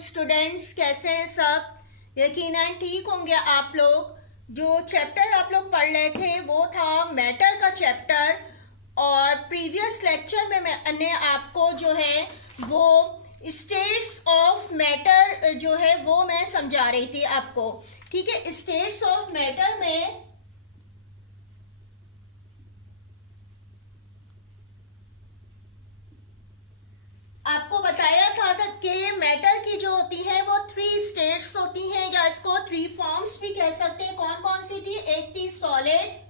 Students, कैसे हैं सब? यकीनन ठीक होंगे आप लोग। जो चैप्टर आप लोग पढ़ रहे थे वो था मैटर का चैप्टर, और प्रीवियस लेक्चर में मैंने आपको जो है वो स्टेट्स ऑफ मैटर जो है वो मैं समझा रही थी आपको। ठीक है, स्टेट्स ऑफ मैटर में आपको बताया था कि मैटर की जो होती है वो 3 स्टेट्स होती हैं, या इसको 3 फॉर्म्स भी कह सकते हैं। कौन कौन सी थी? एक थी सॉलिड,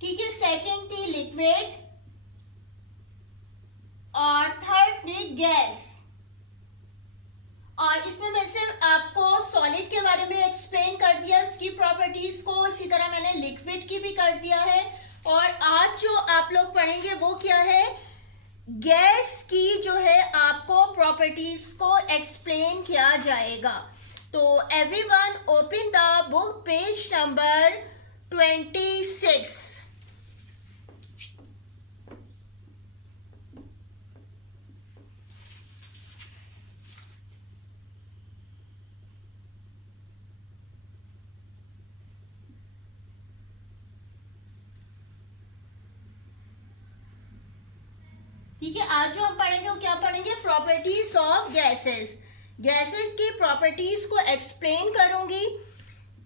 ठीक है, सेकेंड थी लिक्विड, और थर्ड थी गैस। और इसमें मैं सिर्फ आपको सॉलिड के बारे में एक्सप्लेन कर दिया, उसकी प्रॉपर्टीज को। इसी तरह मैंने लिक्विड की भी कर दिया है। और आज जो आप लोग पढ़ेंगे वो क्या है? गैस की जो है आपको प्रॉपर्टीज को एक्सप्लेन किया जाएगा। तो everyone open the book, page number 26। ठीक है, आज जो हम पढ़ेंगे वो क्या पढ़ेंगे? Properties of gases. गैसेस की प्रॉपर्टीज को एक्सप्लेन करूंगी।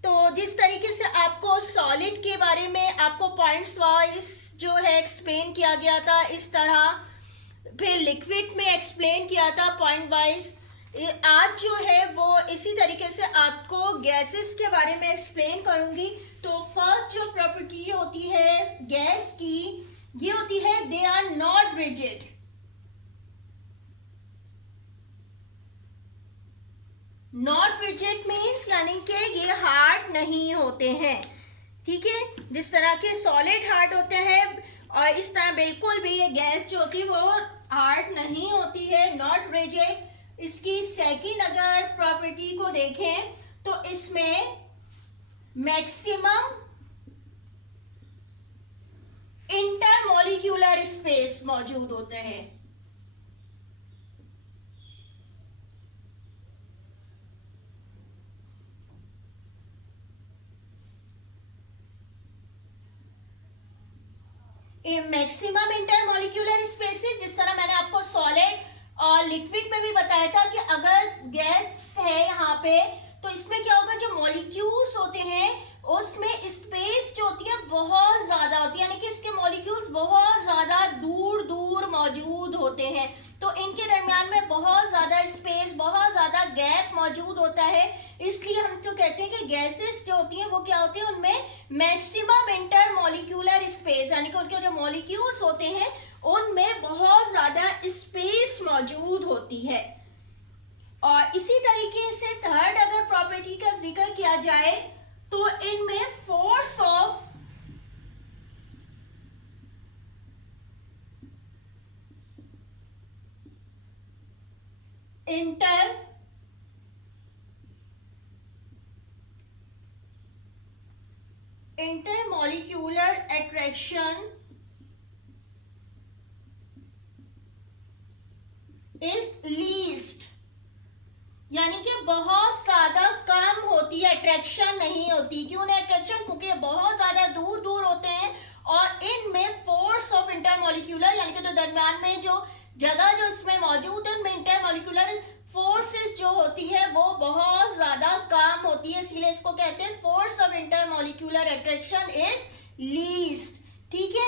तो जिस तरीके से आपको सॉलिड के बारे में आपको पॉइंट्स वाइज जो है एक्सप्लेन किया गया था, इस तरह फिर लिक्विड में एक्सप्लेन किया था पॉइंट वाइज, आज जो है वो इसी तरीके से आपको गैसेस के बारे में एक्सप्लेन करूंगी। तो फर्स्ट जो प्रॉपर्टी होती है गैस की, ये होती है they are not rigid. Not rigid means यानी कि ये हार्ड नहीं होते हैं। ठीक है, जिस तरह के सॉलिड हार्ड होते हैं, और इस तरह बिल्कुल भी ये गैस जो होती है वो हार्ड नहीं होती है, नॉट रिजिड। इसकी सेकंड अगर प्रॉपर्टी को देखें तो इसमें मैक्सिमम इंटरमॉलिक्यूलर स्पेस मौजूद होते हैं। मैक्सिमम इंटरमॉलिक्यूलर स्पेसिस, जिस तरह मैंने आपको सॉलिड और लिक्विड में भी बताया था कि अगर गैस है यहाँ पे तो इसमें क्या होगा, जो मॉलिक्यूल्स होते हैं उसमें स्पेस जो होती है बहुत ज्यादा होती है, यानी कि इसके मॉलिक्यूल्स बहुत ज्यादा दूर दूर मौजूद होते हैं। तो इनके दरमियान में बहुत ज्यादा स्पेस, बहुत ज्यादा गैप मौजूद होता है। इसलिए हम तो कहते हैं कि गैसेस जो होती हैं वो क्या होती है, उनमें मैक्सिमम इंटरमॉलिक्यूलर स्पेस, यानी कि उनके जो मॉलिक्यूल्स होते हैं उनमें बहुत ज्यादा स्पेस मौजूद होती है। और इसी तरीके से थर्ड अगर प्रॉपर्टी का जिक्र किया जाए तो इनमें force of intermolecular attraction is least, यानी कि बहुत ज्यादा कम होती है, अट्रैक्शन नहीं होती। क्यों नहीं अट्रैक्शन? क्योंकि बहुत ज्यादा दूर दूर होते हैं, और इनमें फोर्स ऑफ इंटरमॉलिक्यूलर, यानी कि जो दरमियान में जो जगह जो इसमें मौजूद है उनमें इंटरमॉलिक्यूलर फोर्सेस जो होती है वो बहुत ज्यादा कम होती है। इसीलिए इसको कहते हैं force of intermolecular attraction is least. ठीक है,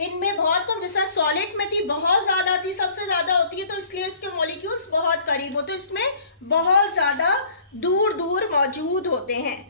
इनमें बहुत कम, जैसा सॉलिड में थी बहुत ज्यादा थी, सबसे ज्यादा होती है, तो इसलिए इसके मॉलिक्यूल्स बहुत करीब होते हैं, इसमें बहुत ज्यादा दूर दूर मौजूद होते हैं।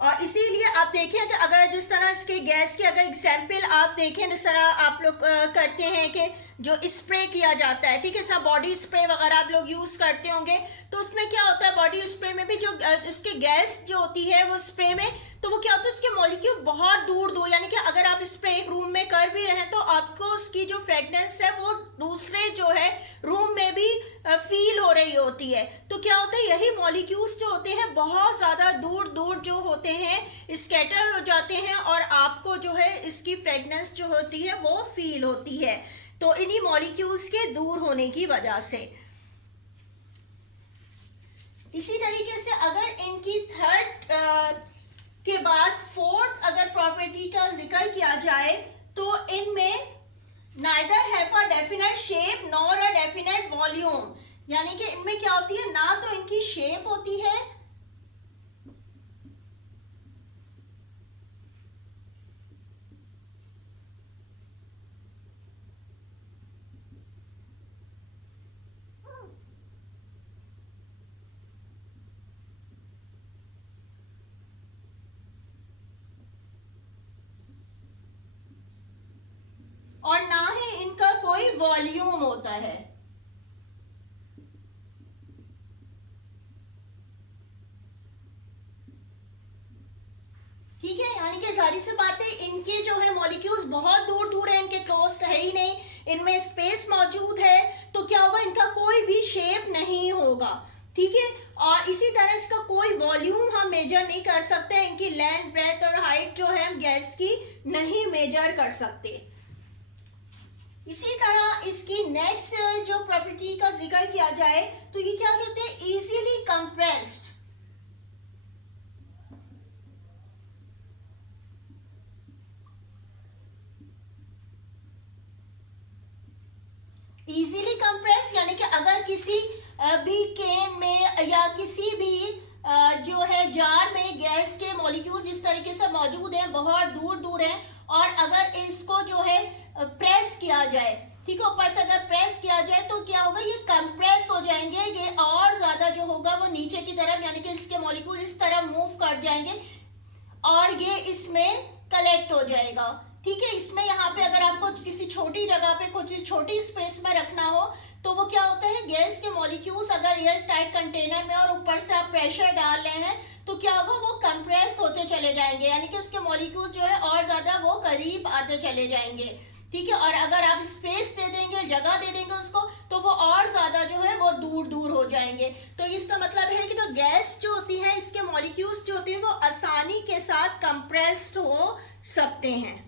और इसीलिए आप देखें कि अगर जिस तरह इसके गैस की अगर एग्जाम्पल आप देखें, जिस तरह आप लोग करते हैं कि जो स्प्रे किया जाता है, ठीक है, जैसा बॉडी स्प्रे वगैरह आप लोग यूज करते होंगे, तो उसमें क्या होता है, बॉडी स्प्रे में भी जो उसकी गैस जो होती है वो स्प्रे में, तो वो क्या होता है, उसके मॉलिक्यूल बहुत दूर दूर, यानी कि अगर आप स्प्रे एक रूम में कर भी रहे हैं तो आपको उसकी जो फ्रेगनेंस है वो दूसरे जो है रूम में भी फील हो रही होती है। तो क्या होता है, यही मॉलिक्यूल्स जो होते हैं बहुत ज्यादा दूर दूर जो होते हैं स्कैटर हो जाते हैं, और आपको जो है इसकी फ्रेगनेंस जो होती है वो फील होती है। तो इन्हीं मॉलिक्यूल्स के दूर होने की वजह से। इसी तरीके से अगर इनकी थर्ड के बाद फोर्थ अगर प्रॉपर्टी का जिक्र किया जाए तो इनमें neither have a definite shape nor a definite volume, यानी कि इनमें क्या होती है, ना तो इनकी शेप होती है और ना ही इनका कोई वॉल्यूम होता है। ठीक है, यानी कि जारी से बात है, इनके जो है मॉलिक्यूल्स बहुत दूर दूर है, इनके क्लोज है ही नहीं, इनमें स्पेस मौजूद है, तो क्या होगा, इनका कोई भी शेप नहीं होगा। ठीक है, और इसी तरह इसका कोई वॉल्यूम हम मेजर नहीं कर सकते, इनकी लेंथ ब्रेथ और हाइट जो है हम गैस की नहीं मेजर कर सकते। इसी तरह इसकी नेक्स्ट जो प्रॉपर्टी का जिक्र किया जाए तो ये क्या कहते हैं, इजीली कंप्रेस्ड। इजीली कंप्रेस यानी कि अगर किसी भी केन में या किसी भी जो है जार में गैस के मॉलिक्यूल जिस तरीके से मौजूद हैं, बहुत दूर दूर हैं, और अगर इसको जो है प्रेस किया जाए, ठीक है, ऊपर से अगर प्रेस किया जाए तो क्या होगा, ये कंप्रेस हो जाएंगे, ये और ज्यादा जो होगा वो नीचे की तरफ, यानी कि इसके मॉलिक्यूल इस तरह मूव कर जाएंगे और ये इसमें कलेक्ट हो जाएगा। ठीक है, इसमें यहाँ पे अगर आपको किसी छोटी जगह पे कुछ छोटी स्पेस में रखना हो तो वो क्या होता है, गैस के मॉलिक्यूल्स अगर एयर टाइट कंटेनर में और ऊपर से आप प्रेशर डाल रहे हैं तो क्या होगा, वो कंप्रेस होते चले जाएंगे, यानी कि उसके मॉलिक्यूल जो है और ज्यादा वो करीब आते चले जाएंगे। ठीक है, और अगर आप स्पेस दे देंगे, जगह दे देंगे उसको, तो वो और ज्यादा जो है वो दूर दूर हो जाएंगे। तो इसका मतलब है कि तो गैस जो होती है, इसके मॉलिक्यूल्स जो होते हैं वो आसानी के साथ कंप्रेस्ड हो सकते हैं।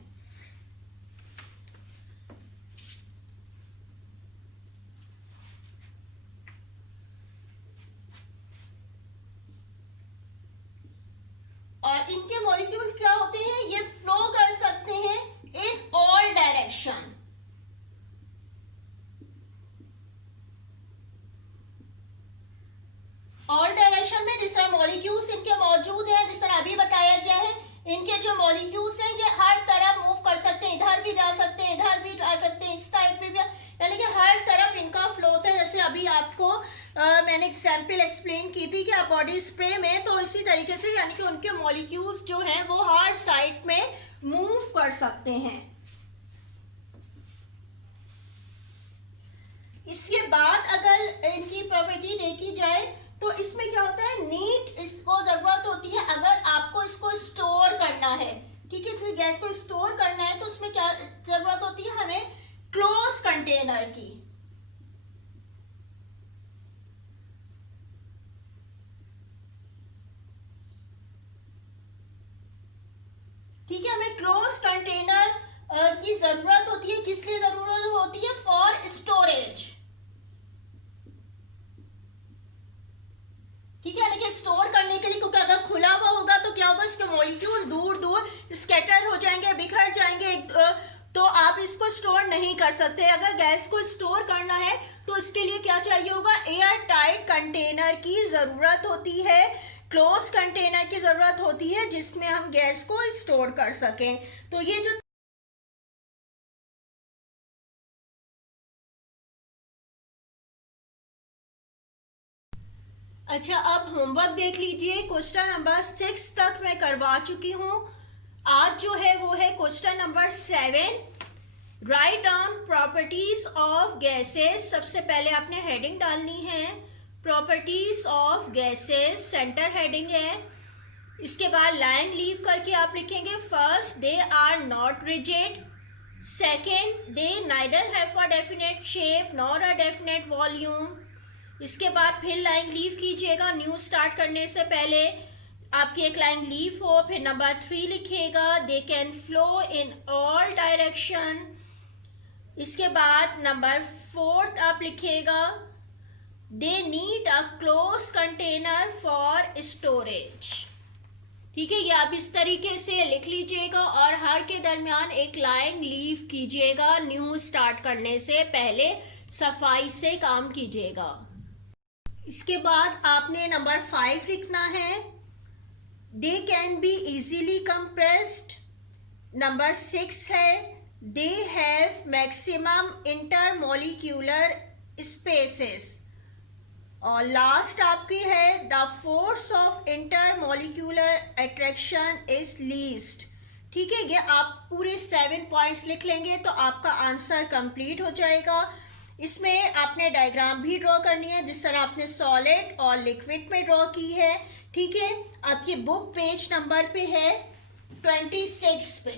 और इनके मॉलिक्यूल्स क्या होते हैं, ये फ्लो कर सकते हैं in all direction. All direction में जिस तरह मॉलिक्यूल्स इनके मौजूद है, जिस तरह अभी बताया गया है, इनके जो मॉलिक्यूल्स हैं ये हर तरफ मूव कर सकते हैं, इधर भी जा सकते हैं, इधर भी जा सकते हैं, इस टाइप पे भी, यानी कि हर तरफ इनका फ्लो होता है। जैसे अभी आपको मैंने एग्जाम्पल एक्सप्लेन की थी कि आप बॉडी स्प्रे में, तो इसी तरीके से यानी कि उनके मॉलिक्यूल्स जो हैं वो हर साइड में मूव कर सकते हैं। इसके बाद अगर इनकी प्रॉपर्टी देखी जाए तो इसमें क्या होता है, नीट इसको जरूरत होती है अगर आपको इसको स्टोर करना है। ठीक है, जैसे गैस को स्टोर करना है तो उसमें क्या जरूरत होती है, हमें क्लोज कंटेनर की। ठीक है, हमें क्लोज कंटेनर की जरूरत होती है। किस लिए जरूरत होती है, फॉर स्टोरेज। ठीक है, यानी कि स्टोर करने के लिए, क्योंकि अगर खुला हुआ होगा तो क्या होगा, इसके मॉलिक्यूल्स दूर दूर स्कैटर हो जाएंगे, बिखर जाएंगे, तो आप इसको स्टोर नहीं कर सकते। अगर गैस को स्टोर करना है तो इसके लिए क्या चाहिए होगा, एयर टाइट कंटेनर की जरूरत होती है, क्लोज कंटेनर की जरूरत होती है जिसमें हम गैस को स्टोर कर सकें। तो ये जो अच्छा, अब होमवर्क देख लीजिए। क्वेश्चन नंबर 6 तक मैं करवा चुकी हूँ। आज जो है वो है question number 7। Write down properties of gases. सबसे पहले आपने हेडिंग डालनी है, properties of gases, centre heading है। इसके बाद लाइन लीव करके आप लिखेंगे, first they are not rigid, second they neither have a definite shape nor a definite volume. इसके बाद फिर लाइन लीव कीजिएगा, न्यू स्टार्ट करने से पहले आपकी एक लाइन लीव हो। फिर नंबर 3 लिखिएगा, they can flow in all direction. इसके बाद नंबर 4 आप लिखिएगा, they need a close container for storage. ठीक है, ये आप इस तरीके से लिख लीजिएगा और हर के दरमियान एक लाइन लीव कीजिएगा। न्यू स्टार्ट करने से पहले सफाई से काम कीजिएगा। इसके बाद आपने नंबर 5 लिखना है, they can be easily compressed. Number 6 है, they have maximum intermolecular spaces. और लास्ट आपकी है, the force of intermolecular attraction is least. ठीक है, ये आप पूरे 7 पॉइंट्स लिख लेंगे तो आपका आंसर कंप्लीट हो जाएगा। इसमें आपने डायग्राम भी ड्रॉ करनी है जिस तरह आपने सॉलिड और लिक्विड में ड्रॉ की है। ठीक है, आपकी बुक पेज नंबर पे है 26 पे।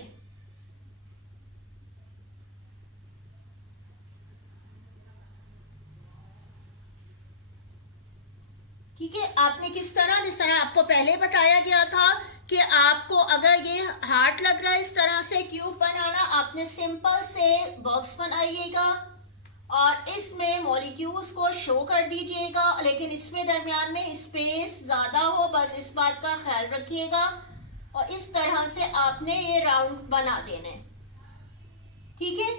ठीक है, आपने किस तरह, जिस तरह आपको पहले बताया गया था कि आपको अगर ये हार्ट लग रहा है इस तरह से क्यूब बनाना, आपने सिंपल से बॉक्स बनाइएगा और इसमें मॉलिक्यूल्स को शो कर दीजिएगा, लेकिन इसमें दरमियान में स्पेस ज़्यादा हो, बस इस बात का ख्याल रखिएगा। और इस तरह से आपने ये राउंड बना देने। ठीक है,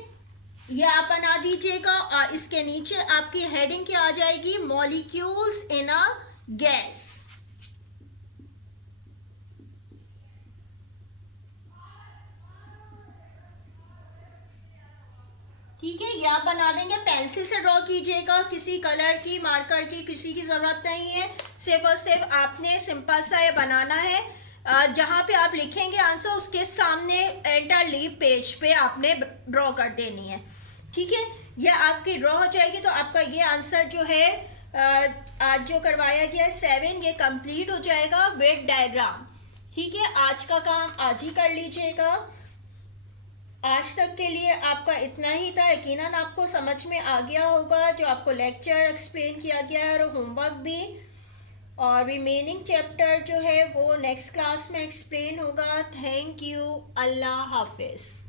ये आप बना दीजिएगा और इसके नीचे आपकी हेडिंग क्या आ जाएगी, मॉलिक्यूल्स इन अ गैस। ठीक है, ये आप बना देंगे, पेंसिल से ड्रॉ कीजिएगा, किसी कलर की, मार्कर की किसी की ज़रूरत नहीं है। सिर्फ और सिर्फ आपने सिंपल सा ये बनाना है। जहाँ पे आप लिखेंगे आंसर, उसके सामने एंटर लीव पेज पे आपने ड्रॉ कर देनी है। ठीक है, ये आपकी ड्रॉ हो जाएगी तो आपका ये आंसर जो है आज जो करवाया गया है 7, ये कंप्लीट हो जाएगा विद डायग्राम। ठीक है, आज का काम आज ही कर लीजिएगा। आज तक के लिए आपका इतना ही था। यकीनन आपको समझ में आ गया होगा जो आपको लेक्चर एक्सप्लेन किया गया है और होमवर्क भी। और रिमेनिंग चैप्टर जो है वो नेक्स्ट क्लास में एक्सप्लेन होगा। थैंक यू, अल्लाह हाफिज़।